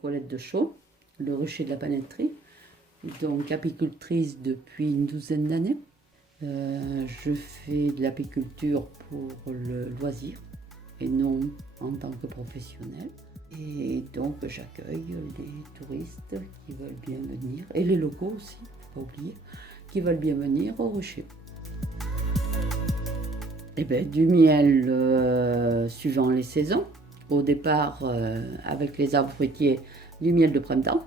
Colette de Chaux, le rucher de la panetterie, donc apicultrice depuis une douzaine d'années. Je fais de l'apiculture pour le loisir et non en tant que professionnel. Et donc j'accueille les touristes qui veulent bien venir, et les locaux aussi, faut pas oublier, qui veulent bien venir au rucher. Et bien, du miel suivant les saisons. Au départ, avec les arbres fruitiers, du miel de printemps.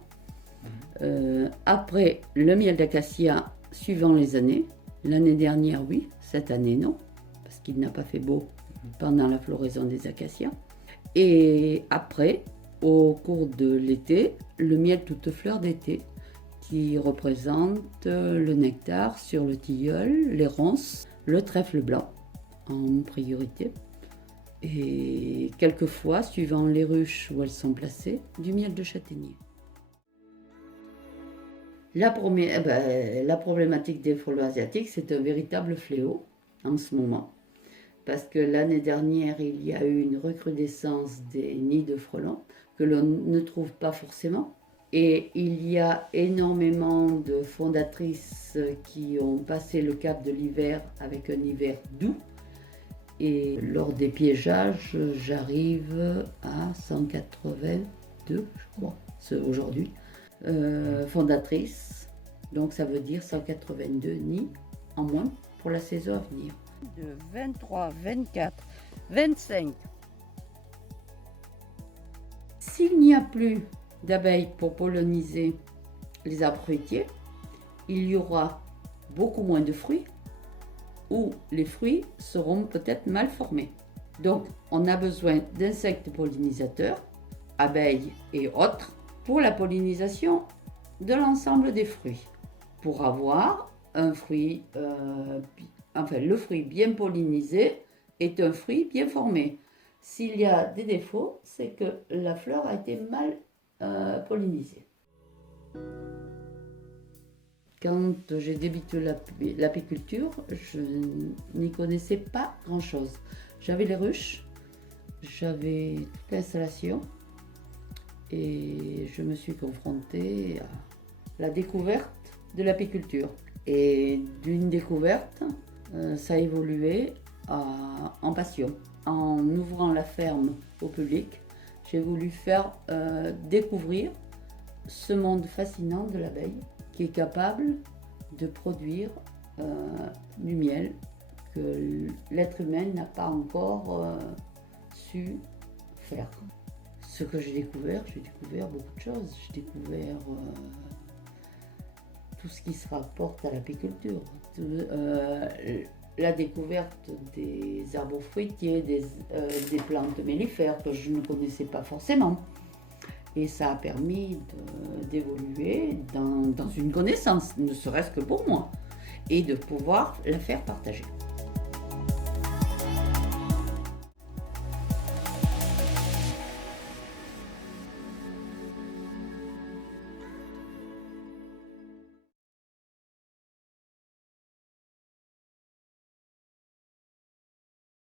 Après, le miel d'acacia suivant les années. L'année dernière, oui. Cette année, non. Parce qu'il n'a pas fait beau pendant la floraison des acacias. Et après, au cours de l'été, le miel toute fleur d'été, qui représente le nectar sur le tilleul, les ronces, le trèfle blanc en priorité. Et quelquefois, suivant les ruches où elles sont placées, du miel de châtaignier. La problématique des frelons asiatiques, c'est un véritable fléau en ce moment. Parce que l'année dernière, il y a eu une recrudescence des nids de frelons que l'on ne trouve pas forcément. Et il y a énormément de fondatrices qui ont passé le cap de l'hiver avec un hiver doux. Et lors des piégeages, j'arrive à 182, je crois, aujourd'hui, fondatrices. Donc ça veut dire 182 nids en moins pour la saison à venir. De 23, 24, 25. S'il n'y a plus d'abeilles pour polliniser les arbres fruitiers, il y aura beaucoup moins de fruits, où les fruits seront peut-être mal formés. Donc, on a besoin d'insectes pollinisateurs, abeilles et autres, pour la pollinisation de l'ensemble des fruits, pour avoir un fruit, le fruit bien pollinisé est un fruit bien formé. S'il y a des défauts, c'est que la fleur a été mal pollinisée. Quand j'ai débuté l'apiculture, je n'y connaissais pas grand-chose. J'avais les ruches, j'avais toute l'installation et je me suis confrontée à la découverte de l'apiculture. Et d'une découverte, ça a évolué en passion. En ouvrant la ferme au public, j'ai voulu faire découvrir ce monde fascinant de l'abeille, qui est capable de produire du miel que l'être humain n'a pas encore su faire. Ce que j'ai découvert beaucoup de choses. J'ai découvert tout ce qui se rapporte à l'apiculture. La découverte des arbres fruitiers, des plantes mellifères que je ne connaissais pas forcément. Et ça a permis d'évoluer dans une connaissance, ne serait-ce que pour moi, et de pouvoir la faire partager.